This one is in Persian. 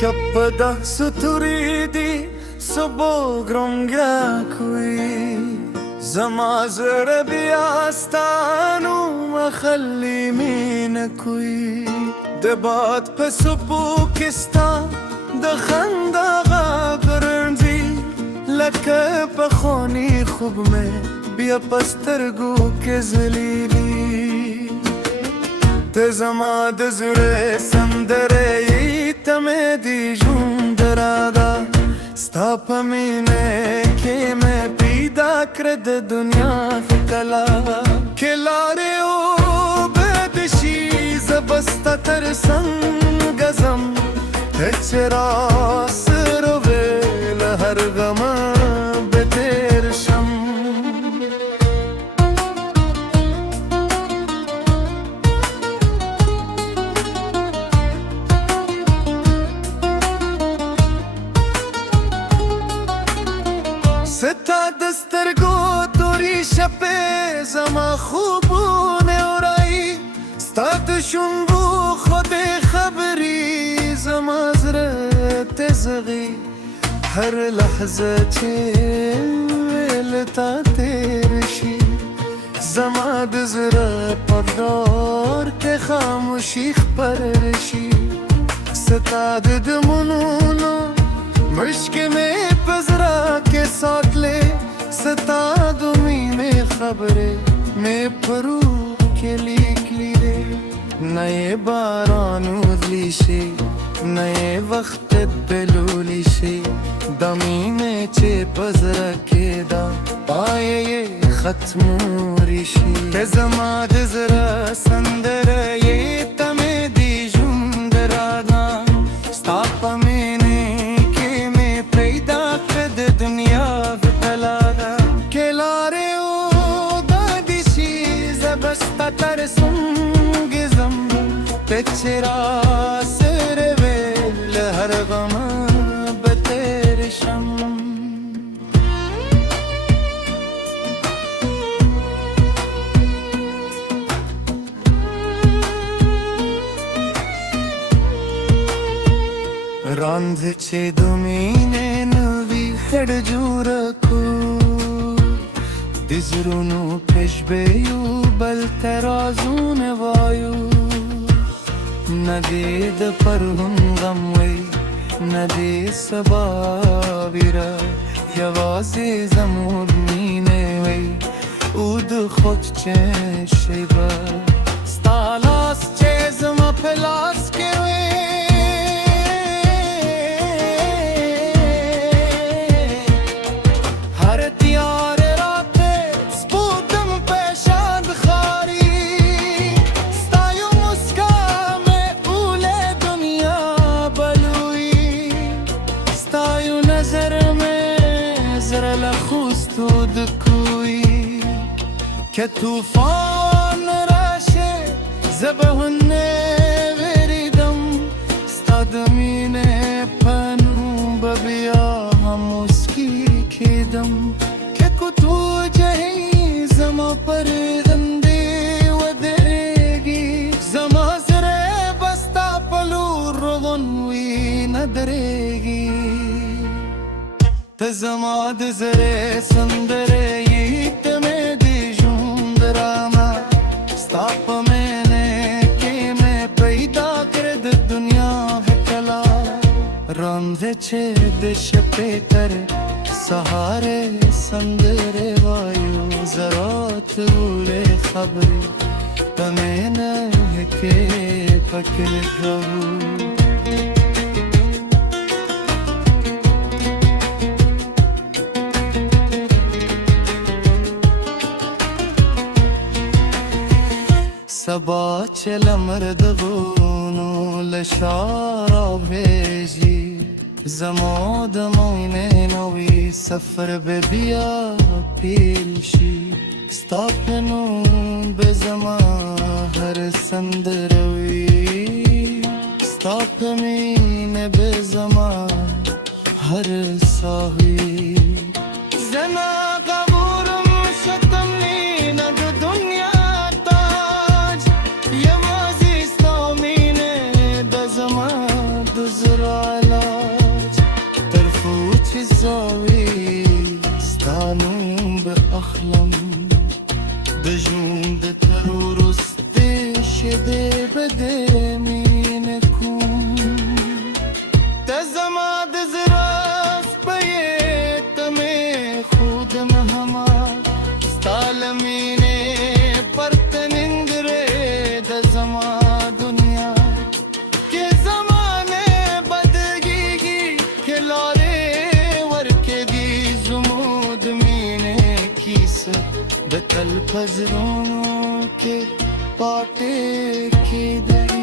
Şappada suturidi Sobo gromga kui Zamazır biyastanu Mahalli min kui Debat pe subukistan Dakhanda gabranzi Laka pe khoni khub me Bia pastargu ke zalili Te zamad zure samdare Tame di jundarada Sta pa mine Ke me pida krede dunya fikala Kelare o bedshi Zabasta tarsan gazam Techera sirve Lahar gama beter sham Seta dastargo tori shape Zama khubune orai Stad shunbu khode khabri Zama zrat zghi Har lahza che velta tershi Zama dazra padar ke khamushi khparshi Seta dmununu Mishk mein pazra ke saath le Sata dumine khabare Mein paru ke likli re Naye baran udli she Naye vaqt beluli she Damine che pazra ke da Paaye ye khatmuri she Ke zamad zara sandara ye tame di jundarada Stapa mine दुनिया फैलादा केलारे ओ दादिशी ज़बस्ता तरसुंगिज़म पेचरा सरवे लहर गम बतेरशम रांध चे दुमीने Her juraku Dizrunu peşbeyu Bel terazun vayu Nadid parhum gamvey Nadi sabavira Yavazi zamur mine vey Ud khod che sheba Stalas che zama pelas ke vey که طوفان راشه زبهنه وریدم استادمینه پنو ببیا هموسکی کدم که کتو جهی زما پردنده و درگی زما زره بستا پلو روانوی ندرگی تزما دزره سندره یتمه Stop मैंने कि मैं पैदा कर दे दुनिया है कला रंधे छे देश पे तर सहारे संदरे वायु जरात उले खबरी तमें न के पकड़ रहूं Sabah çelemrdğunu leşara bêjî Zemo demoyne novi sefer bebiya pêlşî Stapenu be zema her sendrewî Stapemîne be zema her sahî Zema kaburum şetemîne de dünya Yavazi stavmine da zama duzra بجوند تروریست شده بده مینکون تزماد زراست بیت میں خود مهما ستالمینه پرتنندره دزما دنیا که زمانه بدگیگی که لاره ورکدی زمود مینه کیسه به تل پزرونو که پاटे की दे